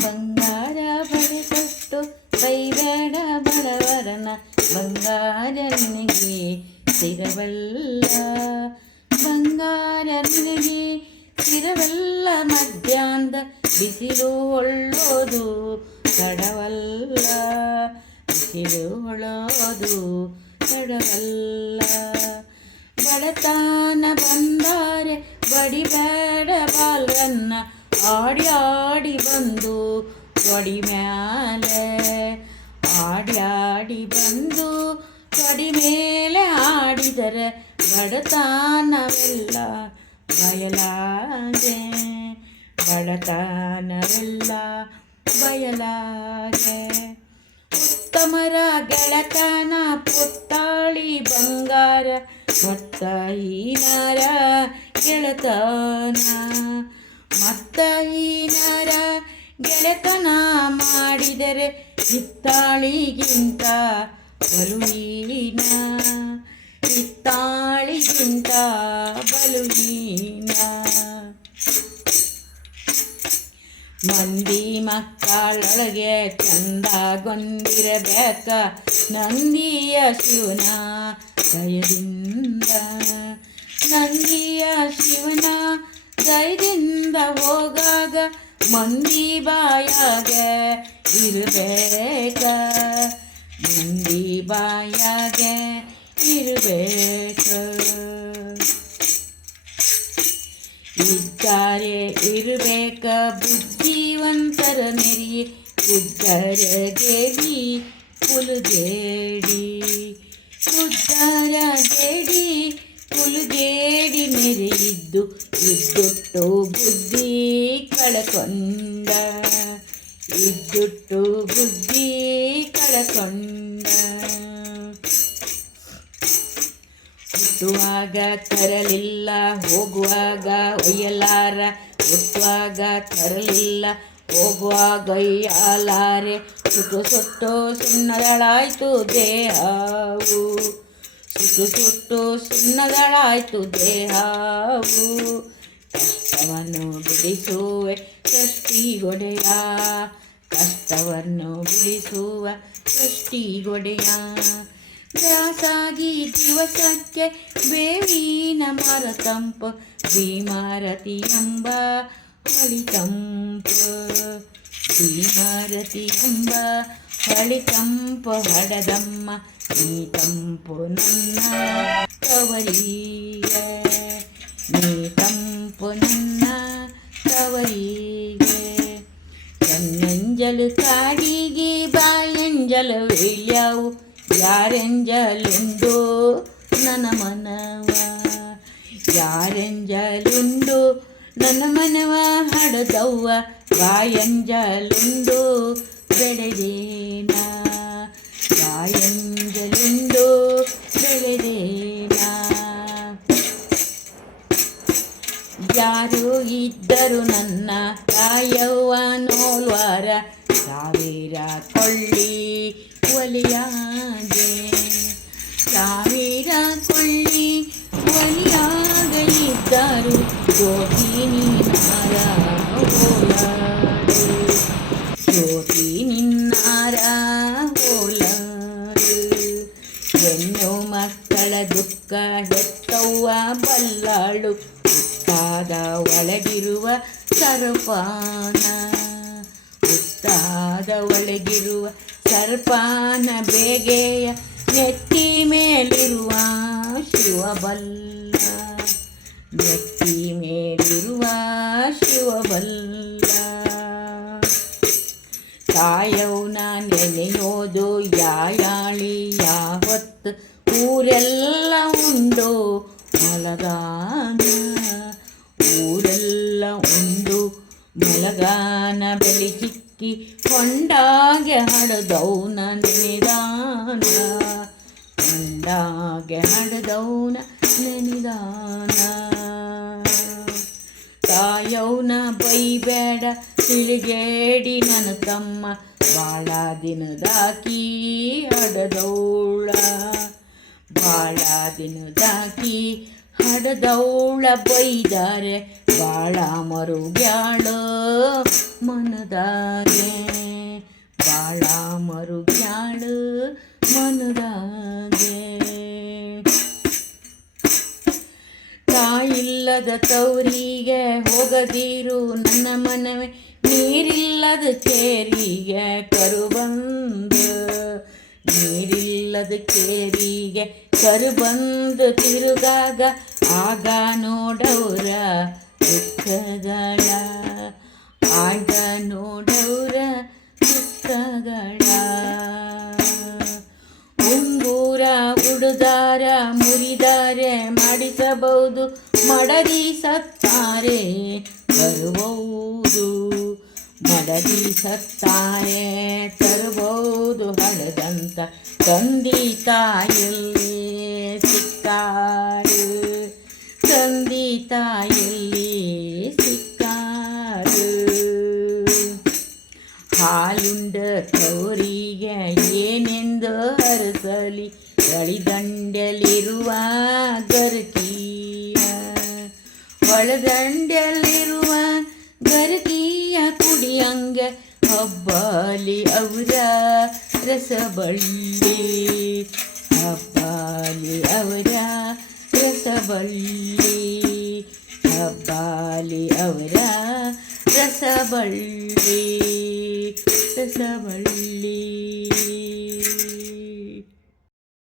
ಬಂಗಾರ ಬಳೆಕೊಟ್ಟು ಬೈಬೇಡ ಬಡವರನ ಬಂಗಾರ ನಿನಗೆ ಸಿರವಲ್ಲ ಬಂಗಾರ ನಿನಗೆ ಸಿರವಲ್ಲ ಮಧ್ಯಾಹ್ನದ ಬಿಸಿಲು ಒಳ್ಳೋದು ತಡವಲ್ಲ ಬಿಸಿಲು ಒಳ್ಳೋದು ತಡವಲ್ಲ ಬಡತನ ಬಂದರೆ ಬಡಿಬೇಡ ಬಾಲ್ವನ್ನ ಆಡಿ ಆಡಿ ಬಂದು ತೊಡಿ ಮ್ಯಾಲೆ ಆಡಿ ಆಡಿ ಬಂದು ತೊಡಿ ಮೇಲೆ ಆಡಿದರೆ ಬಡತನವೆಲ್ಲ ಬಯಲಾಗೆ ಬಡತನವೆಲ್ಲ ಬಯಲಾಗೆ ಉತ್ತಮರ ಗೆಳತನ ಪುತ್ತಾಳಿ ಬಂಗಾರ ಮತ್ತ ಹೀನರ ಗೆಳತನ ಮತ್ತ ಹೀನರ ಗೆಳತನ ಮಾಡಿದರೆ ಹಿತ್ತಾಳಿಗಿಂತ ಬಲುಹೀನ ಹಿತ್ತಾಳಿಗಿಂತ ಬಲುಹೀನ ಮಂದಿ ಮಕ್ಕಳೊಳಗೆ ಚಂದಗೊಂಡಿರಬೇಕ ನಂದಿಯ ಶಿವನ ದಯದಿಂದ ನಂದಿಯ ಶಿವನ ದಯದಿಂದ ಹೋಗಾಗ ಮಂದಿ ಬಾಯಾಗ ಇರಬೇಕ ಮಂದಿ ಬಾಯಾಗ ಇರಬೇಕ ಇದ್ದಾರೆ ಇರಬೇಕ ಬುದ್ಧಿವಂತರ ನೆರಿ ಉದ್ದರ ಗೇಡಿ ಪುಲುಗೇಡಿ ಉದ್ದರ ಗೇಡಿ ಪುಲುಗೇಡಿ ನೆರೆಯಿದ್ದು ಇದ್ದುಟ್ಟು ಬುದ್ಧಿ ಕಳಕೊಂಡ ಇದ್ದುಟ್ಟು ಬುದ್ಧಿ ಕಳಕೊಂಡ ಹುಟ್ಟುವಾಗ ತರಲಿಲ್ಲ ಹೋಗುವಾಗ ಒಯ್ಯಲಾರ ಹುಟ್ಟುವಾಗ ತರಲಿಲ್ಲ ಹೋಗುವಾಗ ಒಯ್ಯಲಾರೆ ಸುಟ್ಟು ಸುಟ್ಟು ಸುಣ್ಣಗಳಾಯ್ತು ದೇಹವು ಸುಟ್ಟು ಸುಟ್ಟು ಸುಣ್ಣಗಳಾಯ್ತು ದೇಹವು ಕಷ್ಟವನ್ನು ಬಿಡಿಸುವೆ ಸೃಷ್ಟಿಗೊಡೆಯ ಕಷ್ಟವನ್ನು ಬಿಡಿಸುವ ಸೃಷ್ಟಿಗೊಡೆಯ ದಾಸಾಗಿ ದಿವಸಕ್ಕೆ ಬೇವಿನ ಮರ ತಂಪು ಭೀಮಾರತಿ ಎಂಬ ಹೊಳಿತಂಪು ಭೀಮಾರತಿ ಎಂಬ ಹೊಳಿತಂಪು ಹಡದಮ್ಮ ನೀ ತಂಪು ನನ್ನ ತವರಿಗೆ ನೀ ತಂಪು ನನ್ನ ತವರಿಗೆ ಕಣ್ಣಂಜಲು ಕಾಡಿಗೆ ಬಾಯಂಜಲು ಇಳ್ಯಾವು ಯಾರೆಂಜಲುಂಡು ನನ್ನ ಮನವ ಯಾರೆಂಜಲುಂಡು ನನ್ನ ಮನವ ಹಡದವ್ವ ಬಾಯಂಜಲುಂಡು ಬೆಳೆದೇನ ಬಾಯಂಜಲುಂಡು ಬೆಳೆದೇನ ಯಾರು ಇದ್ದರು ನನ್ನ ತಾಯವ್ವ ನೋಲ್ವಾರ ಸಾವಿರ ಕೊಳ್ಳಿ ಒಲಿಯಾಗೆ ಸಾವಿರ ಕೊಳ್ಳಿ ಒಲಿಯಾಗೆ ಇದ್ದರು ಜ್ಯೋತಿ ನಿನ್ನಾರ ಹೋಲಾಡು ಜ್ಯೋತಿ ನಿನ್ನಾರ ಹೋಲಾಡು ಹೆಣ್ಣು ಮಕ್ಕಳ ದುಃಖ ಹೆತ್ತವ್ವ ಬಲ್ಲಾಳು ಹುತ್ತಾದ ಒಳಗಿರುವ ಸರ್ಪಾನ ಹುತ್ತಾದ ಒಳಗಿರುವ ಸರ್ಪಾನ ಬೇಗೆಯ ನೆತ್ತಿ ಮೇಲಿರುವ ಶಿವಬಲ್ಲ ನೆತ್ತಿ ಮೇಲಿರುವ ಶಿವಬಲ್ಲ ತಾಯವ್ನ ನೆನೆಯೋದು ಯಾಯಾಳಿ ಯಾವತ್ತು ಊರೆಲ್ಲ ಉಂಡು ಮಲಗಾನ ಊರೆಲ್ಲ ಉಂಡು ಮಲಗಾನ ಬೆಳಿಚಿಕ್ಕಿ ಕೊಂಡಾಗೆ ಹಡದೌನ ನೆನಿದಾನ ಕೊಂಡಾಗೆ ಹಡದೌನ ನೆನಿದಾನ ತಾಯವ್ನ ಬೈಬೇಡ ತಿಳಿಗೇಡಿ ನನ್ನ ತಮ್ಮ ಭಾಳ ದಿನದಾಕಿ ಹಡದೌಳ ಭಾಳ ದಿನದಾಕಿ ಹಡದೌಳ ಬೈದಾರೆ ಭಾಳ ಮರುಗ್ಯಾಳ ಮನದ ಮನದಾಗೆ ಬಾಳ ಮರುಗ್ಯಾಳು ಮನದಾಗೆ. ತಾಯಿಲ್ಲದ ತವರಿಗೆ ಹೋಗದಿರು ನನ್ನ ಮನವೇ, ನೀರಿಲ್ಲದ ಕೇರಿಗೆ ಕರುಬಂದು, ನೀರಿಲ್ಲದ ಕೇರಿಗೆ ಕರುಬಂದು ತಿರುಗಾಗ ಆಗ ನೋಡವ್ರ ದುಃಖಗಳ, ಆಗ ನೋಡವ್ರ ದುಃಖಗಳ. ಉಂಗೂರ ಉಡುದಾರ ಮುರಿದಾರೆ ಮಾಡಿಸಬಹುದು, ಮಡದಿ ಸತ್ತಾರೆ ತರಬಹುದು, ಮಡದಿ ಸತ್ತಾರೆ ತರಬಹುದು. ಹಳದಂತ ತಂದಿ ತಾಯಲ್ಲಿ ಸಿಕ್ಕಾರು, ತಂದಿ ತಾಯಲ್ಲಿ ಸಿಕ್ಕಾರು. ಹಾಲುಂಡ ತವರಿಗೆ ಏನೆಂದು ಹರಸಲಿ, ಒಳಿದಂಡೆಲಿರುವ ಗರಕಿಯ, ಒಳದಂಡೆಲಿರುವ ಗರಕಿಯ ಕುಡಿಯಂಗ ಹಬ್ಬಲಿ ಅವರ ರಸಬಳ್ಳಿ, ಹಬ್ಬಲಿ ಅವರ ರಸಬಳ್ಳಿ, ಹಬ್ಬಲಿ ಅವರ ರಸಬಳ್ಳಿ, ರಸಬಳ್ಳಿ.